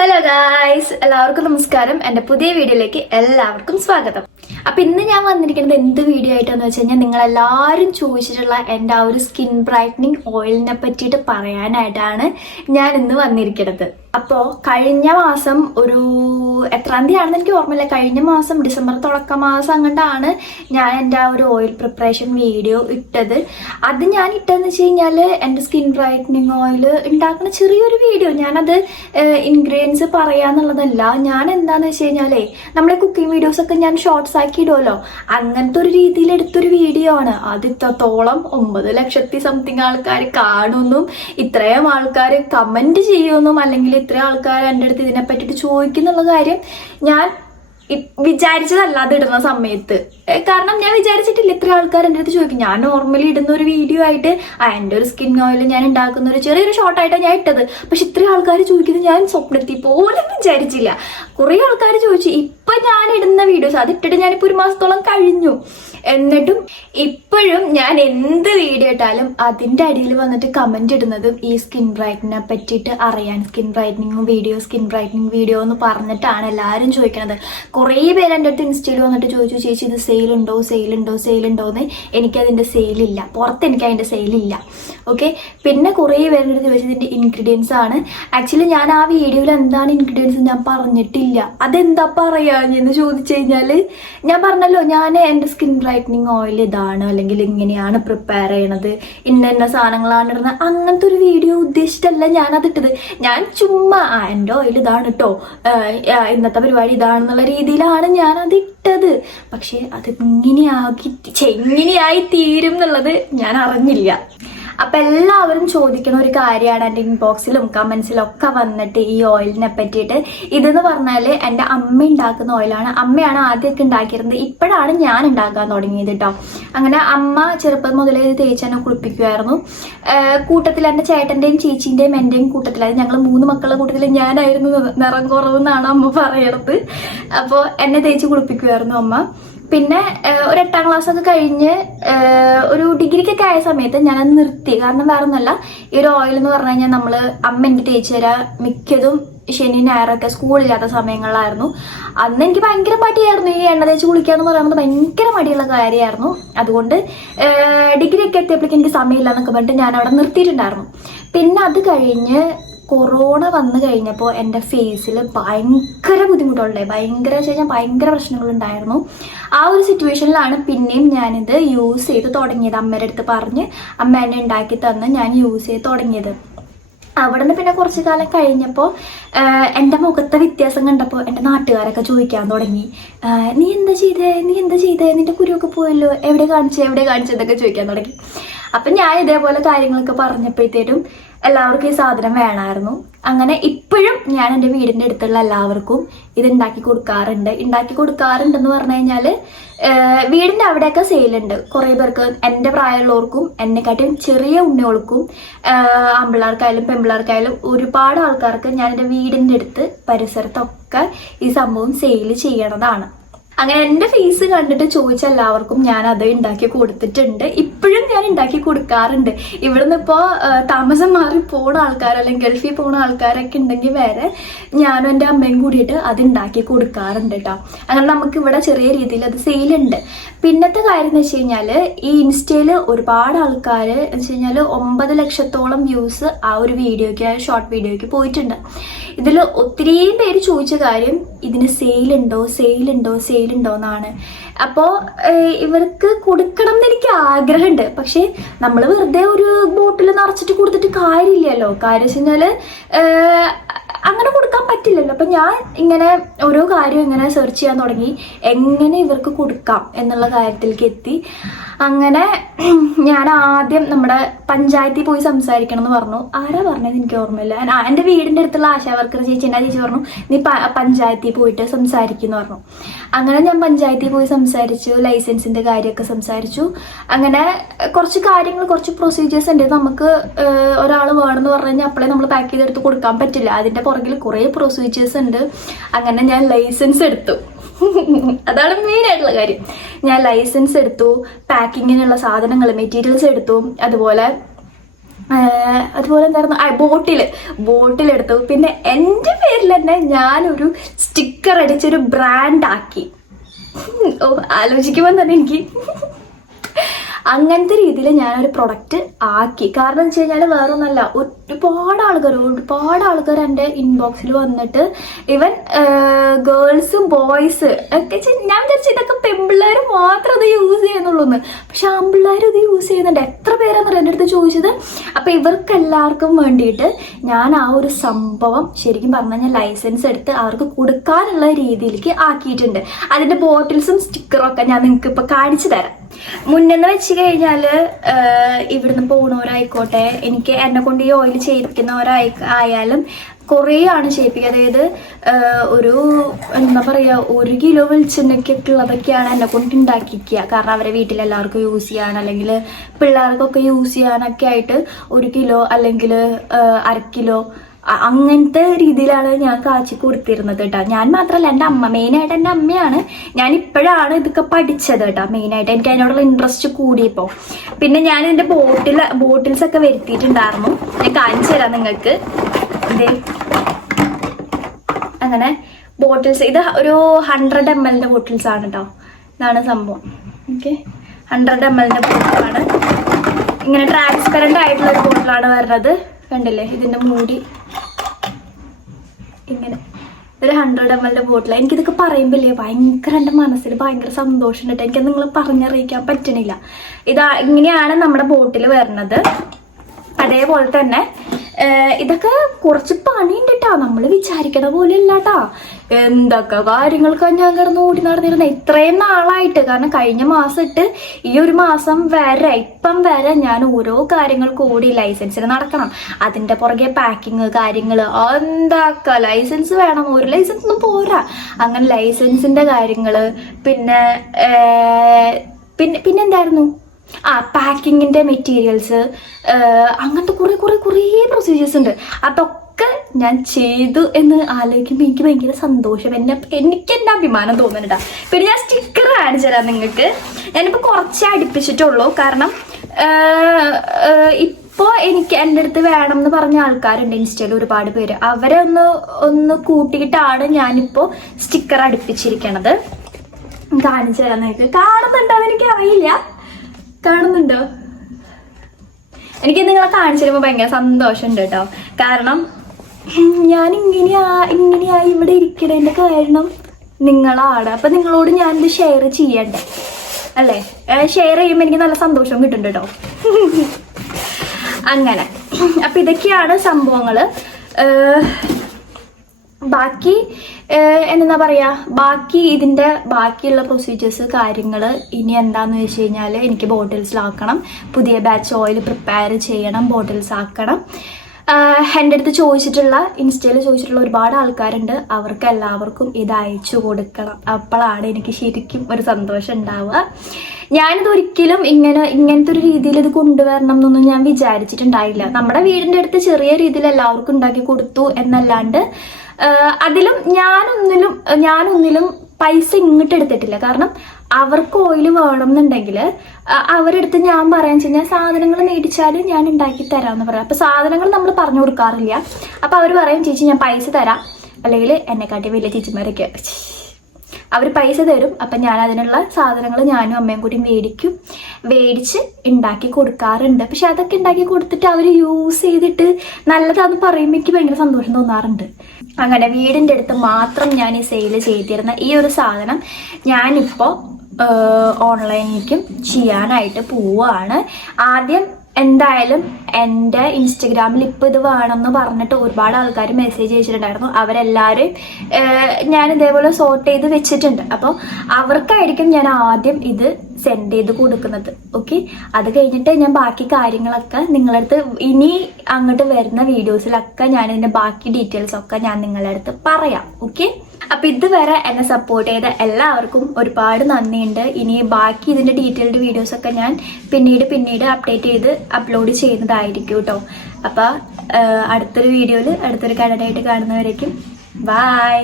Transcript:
Hello guys, എല്ലാവർക്കും നമസ്കാരം. എൻ്റെ പുതിയ വീഡിയോയിലേക്ക് എല്ലാവർക്കും സ്വാഗതം. അപ്പം ഇന്ന് ഞാൻ വന്നിരിക്കുന്നത് എന്ത് വീഡിയോ ആയിട്ടാന്ന് വെച്ച് കഴിഞ്ഞാൽ നിങ്ങളെല്ലാവരും ചോദിച്ചിട്ടുള്ള എൻ്റെ ആ ഒരു സ്കിൻ ബ്രൈറ്റനിങ് ഓയിലിനെ പറ്റിയിട്ട് പറയാനായിട്ടാണ് ഞാൻ ഇന്ന് വന്നിരിക്കുന്നത്. അപ്പോൾ കഴിഞ്ഞ മാസം ഒരു എത്രാം തീയതി ആണെന്ന് എനിക്ക് ഓർമ്മയില്ല, കഴിഞ്ഞ മാസം ഡിസംബർ തുടക്ക മാസം അങ്ങോട്ടാണ് ഞാൻ എൻ്റെ ആ ഒരു ഓയിൽ പ്രിപ്പറേഷൻ വീഡിയോ ഇട്ടത്. അത് ഞാൻ ഇട്ടതെന്ന് വെച്ച് കഴിഞ്ഞാൽ എൻ്റെ സ്കിൻ ബ്രൈറ്റനിങ് ഓയിൽ ഉണ്ടാക്കുന്ന ചെറിയൊരു വീഡിയോ. ഞാനത് ഇൻഗ്രീഡിയൻസ് പറയാന്നുള്ളതല്ല, ഞാൻ എന്താന്ന് വെച്ച് കഴിഞ്ഞാലേ നമ്മളെ കുക്കിംഗ് വീഡിയോസ് ഒക്കെ ഞാൻ ഷോർട്സ് ആക്കി ഇടുമല്ലോ, അങ്ങനത്തെ ഒരു രീതിയിൽ എടുത്തൊരു വീഡിയോ ആണ്. അത് ഇത്രത്തോളം 9 ലക്ഷത്തി സംതിങ് ആൾക്കാർ കാണുമെന്നും ഇത്രയും ആൾക്കാർ കമന്റ് ചെയ്യുമെന്നും അല്ലെങ്കിൽ ഇത്രയും ആൾക്കാർ എൻ്റെ അടുത്ത് ഇതിനെ പറ്റിയിട്ട് ചോദിക്കുന്നുള്ള കാര്യം ഞാൻ വിചാരിച്ചതല്ല അത് ഇടുന്ന സമയത്ത്. കാരണം ഞാൻ വിചാരിച്ചിട്ടില്ല ഇത്ര ആൾക്കാർ എൻ്റെ അടുത്ത് ചോദിക്കും. ഞാൻ നോർമലി ഇടുന്ന ഒരു വീഡിയോ ആയിട്ട് എൻ്റെ ഒരു സ്കിൻ ഓയിൽ ഞാൻ ഉണ്ടാക്കുന്ന ഒരു ചെറിയൊരു ഷോർട്ടായിട്ടാണ് ഞാൻ ഇട്ടത്. പക്ഷെ ഇത്രയും ആൾക്കാർ ചോദിക്കുന്നത് ഞാൻ സ്വപ്നത്തിൽ പോലും വിചാരിച്ചില്ല. കുറേ ആൾക്കാർ ചോദിച്ചു. ഇപ്പൊ ഞാൻ ഇടുന്ന വീഡിയോസ് അത് ഇട്ടിട്ട് ഞാനിപ്പോൾ 1 മാസത്തോളം കഴിഞ്ഞു. എന്നിട്ടും ഇപ്പോഴും ഞാൻ എന്ത് വീഡിയോ ഇട്ടാലും അതിൻ്റെ അടിയിൽ വന്നിട്ട് കമന്റ് ഇടുന്നതും ഈ സ്കിൻ ബ്രൈറ്റനിനെ പറ്റിയിട്ട് അറിയാൻ, സ്കിൻ ബ്രൈറ്റനിങ് വീഡിയോ എന്ന് പറഞ്ഞിട്ടാണ് എല്ലാവരും ചോദിക്കണത്. കുറേ പേര് എൻ്റെ അടുത്ത് ഇൻസ്റ്റയിൽ വന്നിട്ട് ചോദിച്ചു, ചേച്ചി ഇത് സെയിലുണ്ടോ എന്ന്. എനിക്കതിൻ്റെ സെയിലില്ല, പുറത്ത് എനിക്ക് അതിൻ്റെ സെയിലില്ല. ഓക്കെ, പിന്നെ കുറേ പേരുടെ അടുത്ത് ചോദിച്ചത് ഇതിൻ്റെ ഇൻഗ്രീഡിയൻസ് ആണ്. ആക്ച്വലി ഞാൻ ആ വീഡിയോയിൽ എന്താണ് ഇൻഗ്രീഡിയൻസ് ഞാൻ പറഞ്ഞിട്ടില്ല. അതെന്താ പറയാന്ന് ചോദിച്ചു കഴിഞ്ഞാൽ ഞാൻ പറഞ്ഞല്ലോ, ഞാൻ എൻ്റെ സ്കിൻ ബ്രൈറ്റനിങ് ഓയിൽ ഇതാണ് അല്ലെങ്കിൽ ഇങ്ങനെയാണ് പ്രിപ്പയർ ചെയ്യണത്, ഇന്ന സാധനങ്ങളാണ് ഇടുന്നത്, അങ്ങനത്തെ ഒരു വീഡിയോ ഉദ്ദേശിച്ചിട്ടല്ല ഞാനത് ഇട്ടത്. ഞാൻ ചുമ്മാ എൻ്റെ ഓയിൽ ഇതാണ് കേട്ടോ, ഇന്നത്തെ പരിപാടി ഇതാണെന്നുള്ള രീതിയിലാണ് ഞാനത് ഇട്ടത്. പക്ഷെ അത് എങ്ങനെയായി തീരും എന്നുള്ളത് ഞാൻ അറിഞ്ഞില്ല. അപ്പൊ എല്ലാവരും ചോദിക്കുന്ന ഒരു കാര്യമാണ് എൻ്റെ ഇൻബോക്സിലും കമന്റ്സിലും ഒക്കെ വന്നിട്ട് ഈ ഓയിലിനെ പറ്റിയിട്ട്. ഇതെന്ന് പറഞ്ഞാല് എൻ്റെ അമ്മ ഉണ്ടാക്കുന്ന ഓയിലാണ്. അമ്മയാണ് ആദ്യമൊക്കെ ഉണ്ടാക്കിയിരുന്നത്, ഇപ്പോഴാണ് ഞാൻ ഉണ്ടാക്കാൻ തുടങ്ങിയത് കേട്ടോ. അങ്ങനെ അമ്മ ചെറുപ്പം മുതലേ ഇത് തേച്ച് എന്നെ കുളിപ്പിക്കുമായിരുന്നു. കൂട്ടത്തിൽ എൻ്റെ ചേട്ടൻ്റെയും ചേച്ചീൻ്റെയും എൻ്റെയും കൂട്ടത്തിലായിരുന്നു. ഞങ്ങൾ 3 മക്കളുടെ കൂട്ടത്തിൽ ഞാനായിരുന്നു നിറം കുറവെന്നാണ് അമ്മ പറയണത്. അപ്പോൾ എന്നെ തേച്ച് കുളിപ്പിക്കുമായിരുന്നു അമ്മ. പിന്നെ ഒരു 8ാം ക്ലാസ്സൊക്കെ കഴിഞ്ഞ് ഒരു ഡിഗ്രിക്കൊക്കെ ആയ സമയത്ത് ഞാനത് നിർത്തി. കാരണം വേറെ ഒന്നുമല്ല, ഈ ഒരു ഓയിൽ എന്ന് പറഞ്ഞു കഴിഞ്ഞാൽ അമ്മ എനിക്ക് തേച്ച് തരാൻ മിക്കതും ശനി ഞായറൊക്കെ സ്കൂളില്ലാത്ത സമയങ്ങളിലായിരുന്നു. അന്ന് എനിക്ക് ഭയങ്കര മടിയായിരുന്നു ഈ എണ്ണ തേച്ച് കുളിക്കാന്ന് പറയുന്നത്, ഭയങ്കര മടിയുള്ള കാര്യമായിരുന്നു. അതുകൊണ്ട് ഡിഗ്രി ഒക്കെ എത്തിയപ്പോഴേക്കും എനിക്ക് സമയമില്ല എന്നൊക്കെ പറഞ്ഞിട്ട് ഞാൻ അവിടെ നിർത്തിയിട്ടുണ്ടായിരുന്നു. പിന്നെ അത് കഴിഞ്ഞ് കൊറോണ വന്നു കഴിഞ്ഞപ്പോൾ എൻ്റെ ഫേസിൽ ഭയങ്കര ബുദ്ധിമുട്ടുണ്ടായി. ഭയങ്കര പ്രശ്നങ്ങളുണ്ടായിരുന്നു. ആ ഒരു സിറ്റുവേഷനിലാണ് പിന്നെയും ഞാനിത് യൂസ് ചെയ്ത് തുടങ്ങിയത്. അമ്മയുടെ അടുത്ത് പറഞ്ഞ് അമ്മ എന്നെ ഉണ്ടാക്കി തന്ന് ഞാൻ യൂസ് ചെയ്ത് തുടങ്ങിയത്. അവിടെ നിന്ന് പിന്നെ കുറച്ചു കാലം കഴിഞ്ഞപ്പോൾ എൻ്റെ മുഖത്തെ വ്യത്യാസം കണ്ടപ്പോൾ എൻ്റെ നാട്ടുകാരൊക്കെ ചോദിക്കാൻ തുടങ്ങി, നീ എന്താ ചെയ്തേ, നിന്റെ കുരുവൊക്കെ പോയല്ലോ, എവിടെ കാണിച്ചതൊക്കെ ചോദിക്കാൻ തുടങ്ങി. അപ്പം ഞാൻ ഇതേപോലെ കാര്യങ്ങളൊക്കെ പറഞ്ഞപ്പോഴത്തേനും എല്ലാവർക്കും ഈ സാധനം വേണമായിരുന്നു. അങ്ങനെ ഇപ്പോഴും ഞാൻ എൻ്റെ വീടിൻ്റെ അടുത്തുള്ള എല്ലാവർക്കും ഇത് ഉണ്ടാക്കി കൊടുക്കാറുണ്ടെന്ന് പറഞ്ഞു കഴിഞ്ഞാൽ വീടിൻ്റെ അവിടെയൊക്കെ സെയിലുണ്ട്. കുറേ പേർക്ക്, എൻ്റെ പ്രായമുള്ളവർക്കും എന്നെക്കാട്ടും ചെറിയ ഉണ്ണികൾക്കും ആൺപിള്ളേർക്കായാലും പെൺപിള്ളേർക്കായാലും ഒരുപാട് ആൾക്കാർക്ക് ഞാൻ എൻ്റെ വീടിൻ്റെ അടുത്ത് പരിസരത്തൊക്കെ ഈ സംഭവം സെയിൽ ചെയ്യണതാണ്. അങ്ങനെ എൻ്റെ ഫേസ് കണ്ടിട്ട് ചോദിച്ച എല്ലാവർക്കും ഞാൻ അത് ഉണ്ടാക്കി കൊടുത്തിട്ടുണ്ട്. ഇപ്പോഴും ഞാൻ ഉണ്ടാക്കി കൊടുക്കാറുണ്ട്. ഇവിടുന്ന് ഇപ്പോൾ താമസം മാറി പോണ ആൾക്കാർ അല്ലെങ്കിൽ ഗൾഫിൽ പോണ ആൾക്കാരൊക്കെ ഉണ്ടെങ്കിൽ വരെ ഞാനും എൻ്റെ അമ്മയും കൂടിയിട്ട് അത് ഉണ്ടാക്കി കൊടുക്കാറുണ്ട് കേട്ടോ. അങ്ങനെ നമുക്ക് ഇവിടെ ചെറിയ രീതിയിൽ അത് സെയിലുണ്ട്. പിന്നത്തെ കാര്യം എന്ന് വെച്ച് കഴിഞ്ഞാൽ ഈ ഇൻസ്റ്റയിൽ ഒരുപാട് ആൾക്കാർ എന്ന് വെച്ച് കഴിഞ്ഞാൽ 9 ലക്ഷത്തോളം വ്യൂസ് ആ ഒരു വീഡിയോയ്ക്ക്, ഷോർട്ട് വീഡിയോയ്ക്ക് പോയിട്ടുണ്ട്. ഇതിൽ ഒത്തിരി പേര് ചോദിച്ച കാര്യം ഇതിന് സെയിലുണ്ടോ എന്നാണ്. അപ്പോൾ ഇവർക്ക് കൊടുക്കണം എന്ന് എനിക്ക് ആഗ്രഹമുണ്ട്. പക്ഷെ നമ്മൾ വെറുതെ ഒരു ബോട്ടിൽ നിറച്ചിട്ട് കൊടുത്തിട്ട് കാര്യമില്ലല്ലോ. കാര്യം വെച്ച് കഴിഞ്ഞാൽ അങ്ങനെ കൊടുക്കാൻ പറ്റില്ലല്ലോ. അപ്പം ഞാൻ ഇങ്ങനെ ഓരോ കാര്യം ഇങ്ങനെ സെർച്ച് ചെയ്യാൻ തുടങ്ങി, എങ്ങനെ ഇവർക്ക് കൊടുക്കാം എന്നുള്ള കാര്യത്തിലേക്ക് എത്തി. അങ്ങനെ ഞാൻ ആദ്യം നമ്മുടെ പഞ്ചായത്തിൽ പോയി സംസാരിക്കണം എന്ന് പറഞ്ഞു. ആരാ പറഞ്ഞത് എനിക്ക് ഓർമ്മയില്ല. എൻ്റെ വീടിൻ്റെ അടുത്തുള്ള ആശാ വർക്കർ ചേച്ചി പറഞ്ഞു, നീ പഞ്ചായത്തിൽ പോയിട്ട് സംസാരിക്കുന്നു പറഞ്ഞു. അങ്ങനെ ഞാൻ പഞ്ചായത്തിൽ പോയി സംസാരിച്ചു, ലൈസൻസിൻ്റെ കാര്യമൊക്കെ സംസാരിച്ചു. അങ്ങനെ കുറച്ച് പ്രൊസീജിയേഴ്സ് ഉണ്ട്. നമുക്ക് ഒരാൾ വേണമെന്ന് പറഞ്ഞു കഴിഞ്ഞാൽ അപ്പോഴേ നമ്മൾ പാക്ക് ചെയ്തെടുത്ത് കൊടുക്കാൻ പറ്റില്ല. അതിൻ്റെ പുറകിൽ കുറേ പ്രൊസീജിയേഴ്സ് ഉണ്ട്. അങ്ങനെ ഞാൻ ലൈസൻസ് എടുത്തു. അതാണ് മെയിൻ ആയിട്ടുള്ള കാര്യം. ഞാൻ ലൈസൻസ് എടുത്തു, പാക്കിങ്ങിനുള്ള സാധനങ്ങൾ, മെറ്റീരിയൽസ് എടുത്തു, അതുപോലെ എന്തായിരുന്നു ബോട്ടിലെടുത്തു. പിന്നെ എൻ്റെ പേരിൽ തന്നെ തന്നെ ഞാനൊരു സ്റ്റിക്കർ അടിച്ചൊരു ബ്രാൻഡാക്കി. ആലോചിക്കുമ്പോൾ തന്നെ എനിക്ക് അങ്ങനത്തെ രീതിയിൽ ഞാനൊരു പ്രൊഡക്റ്റ് ആക്കി. കാരണം എന്ന് വെച്ച് കഴിഞ്ഞാൽ വേറെ ഒന്നല്ല, ഒരുപാട് ആൾക്കാർ എൻ്റെ ഇൻബോക്സിൽ വന്നിട്ട് ഈവൻ ഗേൾസും ബോയ്സ് ഒക്കെ ഞാൻ വിചാരിച്ചു ഇതൊക്കെ പെൺപിള്ളേർ മാത്രം ഇത് യൂസ് ചെയ്യുന്നുള്ളൂ എന്ന്. പക്ഷെ ആൺപിള്ളേരും ഇത് യൂസ് ചെയ്യുന്നുണ്ട്. എത്ര പേരാണെന്ന് എൻ്റെ അടുത്ത് ചോദിച്ചത്. അപ്പം ഇവർക്ക് എല്ലാവർക്കും വേണ്ടിയിട്ട് ഞാൻ ആ ഒരു സംഭവം ശരിക്കും പറഞ്ഞു കഴിഞ്ഞാൽ ലൈസൻസ് എടുത്ത് അവർക്ക് കൊടുക്കാനുള്ള രീതിയിലേക്ക് ആക്കിയിട്ടുണ്ട്. അതിൻ്റെ ബോട്ടിൽസും സ്റ്റിക്കറും ഒക്കെ ഞാൻ നിങ്ങൾക്ക് ഇപ്പോൾ കാണിച്ചു തരാം. മുന്നെന്ന് വെച്ച് കഴിഞ്ഞാല് ഇവിടുന്ന് പോകുന്നവരായിക്കോട്ടെ, എനിക്ക് എന്നെ കൊണ്ട് ഈ ഓയിൽ ചെയ്യിപ്പിക്കുന്നവരായാലും കുറേ ആണ് ചെയ്യിപ്പിക്കുക. അതായത് ഒരു എന്താ പറയുക, 1 കിലോ വെളിച്ചെണ്ണയ്ക്കൊക്കെ ഉള്ളതൊക്കെയാണ് എന്നെ കൊണ്ട് ഉണ്ടാക്കിക്കുക. കാരണം അവരെ വീട്ടിലെല്ലാവർക്കും യൂസ് ചെയ്യാൻ, അല്ലെങ്കിൽ പിള്ളേർക്കൊക്കെ യൂസ് ചെയ്യാനൊക്കെ ആയിട്ട് 1 കിലോ അല്ലെങ്കിൽ 1/2 കിലോ അങ്ങനത്തെ രീതിയിലാണ് ഞാൻ കാച്ചി കൊടുത്തിരുന്നത് കേട്ടോ. ഞാൻ മാത്രമല്ല, എൻ്റെ അമ്മ, മെയിനായിട്ട് എൻ്റെ അമ്മയാണ്. ഞാൻ ഇപ്പോഴാണ് ഇതൊക്കെ പഠിച്ചത് കേട്ടോ. മെയിനായിട്ട് എനിക്ക് അതിനോടുള്ള ഇൻട്രസ്റ്റ് കൂടിയപ്പോൾ പിന്നെ ഞാൻ എൻ്റെ ബോട്ടിൽസ് ഒക്കെ വരുത്തിയിട്ടുണ്ടായിരുന്നു. ഞാൻ കാണിച്ചു തരാം നിങ്ങൾക്ക്. ഇതേ അങ്ങനെ ബോട്ടിൽസ്, ഇത് ഒരു 100 ml ബോട്ടിൽസ് ആണ് കേട്ടോ. ഇതാണ് സംഭവം. ഓക്കെ, 100 ml ബോട്ടിലാണ്. ഇങ്ങനെ ട്രാൻസ്പെറൻ്റ് ആയിട്ടുള്ള ഒരു ബോട്ടിലാണ് വരുന്നത്. കണ്ടില്ലേ ഇതിൻ്റെ മൂടി ഇങ്ങനെ. ഒരു 100 ml ബോട്ടിൽ. എനിക്കിതൊക്കെ പറയുമ്പില്ലേ ഭയങ്കര എൻ്റെ മനസ്സിൽ ഭയങ്കര സന്തോഷം ഉണ്ട്. എനിക്ക് നിങ്ങൾ പറഞ്ഞറിയിക്കാൻ പറ്റണില്ല. ഇങ്ങനെയാണ് നമ്മുടെ ബോട്ടിൽ വരുന്നത്. അതേപോലെ തന്നെ ഇതൊക്കെ കുറച്ച് പണിയുണ്ട് കേട്ടോ. നമ്മൾ വിചാരിക്കണ പോലെ അല്ല കേട്ടോ. എന്തൊക്കെ കാര്യങ്ങൾക്കാണ് ഞാൻ കിടന്ന് ഓടി നടന്നിരുന്നത് ഇത്രയും നാളായിട്ട്. കാരണം കഴിഞ്ഞ മാസം ഇട്ട് ഈ ഒരു മാസം വരെ ഇപ്പം വരെ ഞാൻ ഓരോ കാര്യങ്ങൾക്ക് ഓടി ലൈസൻസിന് നടക്കണം. അതിൻ്റെ പുറകെ പാക്കിങ് കാര്യങ്ങൾ, എന്താക്കുക ലൈസൻസ് വേണം, ഒരു ലൈസൻസ് ഒന്നും പോരാ. അങ്ങനെ ലൈസൻസിൻ്റെ കാര്യങ്ങൾ, പിന്നെ എന്തായിരുന്നു പാക്കിങ്ങിൻ്റെ മെറ്റീരിയൽസ്, അങ്ങനത്തെ കുറേ പ്രൊസീജിയേഴ്സ് ഉണ്ട്. അതൊക്കെ ഞാൻ ചെയ്തു എന്ന് ആലോചിക്കുമ്പോൾ എനിക്ക് ഭയങ്കര സന്തോഷം. എനിക്ക് എൻ്റെ അഭിമാനം തോന്നുന്നുണ്ടാ. പിന്നെ ഞാൻ സ്റ്റിക്കർ കാണിച്ചു തരാം നിങ്ങൾക്ക്. ഞാനിപ്പോൾ കുറച്ചേ അടുപ്പിച്ചിട്ടുള്ളൂ. കാരണം ഇപ്പോൾ എനിക്ക് എൻ്റെ അടുത്ത് വേണം എന്ന് പറഞ്ഞ ആൾക്കാരുണ്ട് ഇൻസ്റ്റയിൽ ഒരുപാട് പേര്. അവരെ ഒന്ന് കൂട്ടിയിട്ടാണ് ഞാനിപ്പോൾ സ്റ്റിക്കർ അടുപ്പിച്ചിരിക്കണത്. കാണിച്ചു തരാം നിങ്ങൾക്ക്. കാണുന്നുണ്ടോ എന്ന് എനിക്ക് അറിയില്ല. കാണുന്നുണ്ടോ? എനിക്ക് നിങ്ങളെ കാണിച്ചു തരുമ്പോൾ ഭയങ്കര സന്തോഷമുണ്ട് കേട്ടോ. കാരണം ഞാൻ ഇങ്ങനെയായി ഇവിടെ ഇരിക്കണതിൻ്റെ കാരണം നിങ്ങളാണ്. അപ്പം നിങ്ങളോട് ഞാനിത് ഷെയർ ചെയ്യണ്ടേ അല്ലേ? ഷെയർ ചെയ്യുമ്പോൾ എനിക്ക് നല്ല സന്തോഷം കിട്ടുന്നുണ്ട് കേട്ടോ. അങ്ങനെ അപ്പം ഇതൊക്കെയാണ് സംഭവങ്ങൾ. ബാക്കി എന്താ പറയുക, ഇതിൻ്റെ ബാക്കിയുള്ള പ്രൊസീജിയേഴ്സ് കാര്യങ്ങൾ ഇനി എന്താണെന്ന് വെച്ച് കഴിഞ്ഞാൽ എനിക്ക് ബോട്ടിൽസിലാക്കണം, പുതിയ ബാച്ച് ഓയിൽ പ്രിപ്പയർ ചെയ്യണം, ബോട്ടിൽസ് ആക്കണം. എൻ്റെ അടുത്ത് ഇൻസ്റ്റയിൽ ചോദിച്ചിട്ടുള്ള ഒരുപാട് ആൾക്കാരുണ്ട്. അവർക്ക് എല്ലാവർക്കും ഇത് അയച്ചു കൊടുക്കണം. അപ്പോഴാണ് എനിക്ക് ശരിക്കും ഒരു സന്തോഷം ഉണ്ടാവുക. ഞാനിതൊരിക്കലും ഇങ്ങനത്തെ ഒരു രീതിയിൽ ഇത് കൊണ്ടുവരണം എന്നൊന്നും ഞാൻ വിചാരിച്ചിട്ടുണ്ടായില്ല. നമ്മുടെ വീടിൻ്റെ അടുത്ത് ചെറിയ രീതിയിൽ എല്ലാവർക്കും ഉണ്ടാക്കി കൊടുത്തു എന്നല്ലാണ്ട് അതിലും ഞാനൊന്നിലും പൈസ ഇങ്ങോട്ട് എടുത്തിട്ടില്ല. കാരണം അവർക്ക് ഓയിൽ വേണം എന്നുണ്ടെങ്കിൽ അവരെടുത്ത് ഞാൻ പറയാന്ന് വെച്ച് കഴിഞ്ഞാൽ സാധനങ്ങൾ മേടിച്ചാലും ഞാൻ ഉണ്ടാക്കി തരാമെന്ന് പറയാം. അപ്പോൾ സാധനങ്ങൾ നമ്മൾ പറഞ്ഞു കൊടുക്കാറില്ല. അപ്പോൾ അവർ പറയും ചേച്ചി ഞാൻ പൈസ തരാം, അല്ലെങ്കിൽ എന്നെക്കാട്ടി വലിയ ചേച്ചിമാരൊക്കെ അവർ പൈസ തരും. അപ്പം ഞാൻ അതിനുള്ള സാധനങ്ങൾ ഞാനും അമ്മയും കൂടി മേടിച്ച് ഉണ്ടാക്കി കൊടുക്കാറുണ്ട്. പക്ഷെ അതൊക്കെ ഉണ്ടാക്കി കൊടുത്തിട്ട് അവർ യൂസ് ചെയ്തിട്ട് നല്ലതാന്ന് പറയുമ്പോൾ എനിക്ക് ഭയങ്കര സന്തോഷം തോന്നാറുണ്ട്. അങ്ങനെ വീടിൻ്റെ അടുത്ത് മാത്രം ഞാൻ ഈ സെയിൽ ചെയ്തിരുന്ന ഈ ഒരു സാധനം ഞാനിപ്പോൾ ഓൺലൈനിലേക്കും ചെയ്യാനായിട്ട് പോവുകയാണ്. ആദ്യം എന്തായാലും എൻ്റെ ഇൻസ്റ്റഗ്രാമിൽ ഇപ്പോൾ ഇത് വേണമെന്ന് പറഞ്ഞിട്ട് ഒരുപാട് ആൾക്കാർ മെസ്സേജ് അയച്ചിട്ടുണ്ടായിരുന്നു. അവരെല്ലാവരും ഞാൻ ഇതേപോലെ സോർട്ട് ചെയ്ത് വെച്ചിട്ടുണ്ട്. അപ്പോൾ അവർക്കായിരിക്കും ഞാൻ ആദ്യം ഇത് സെൻഡ് ചെയ്ത് കൊടുക്കുന്നത്. ഓക്കെ, അത് കഴിഞ്ഞിട്ട് ഞാൻ ബാക്കി കാര്യങ്ങളൊക്കെ നിങ്ങളടുത്ത് ഇനി അങ്ങോട്ട് വരുന്ന വീഡിയോസിലൊക്കെ ഞാൻ ഇതിൻ്റെ ബാക്കി ഡീറ്റെയിൽസ് ഒക്കെ ഞാൻ നിങ്ങളുടെ അടുത്ത് പറയാം. ഓക്കെ, അപ്പം ഇതുവരെ എന്നെ സപ്പോർട്ട് ചെയ്ത എല്ലാവർക്കും ഒരുപാട് നന്ദിയുണ്ട്. ഇനി ബാക്കി ഇതിൻ്റെ ഡീറ്റെയിൽഡ് വീഡിയോസൊക്കെ ഞാൻ പിന്നീട് അപ്ഡേറ്റ് ചെയ്ത് അപ്ലോഡ് ചെയ്യുന്നതായിരിക്കും കേട്ടോ. അപ്പോൾ അടുത്തൊരു വീഡിയോയിൽ അടുത്തൊരു കടനായിട്ട് കാണുന്നവരേക്കും ബൈ.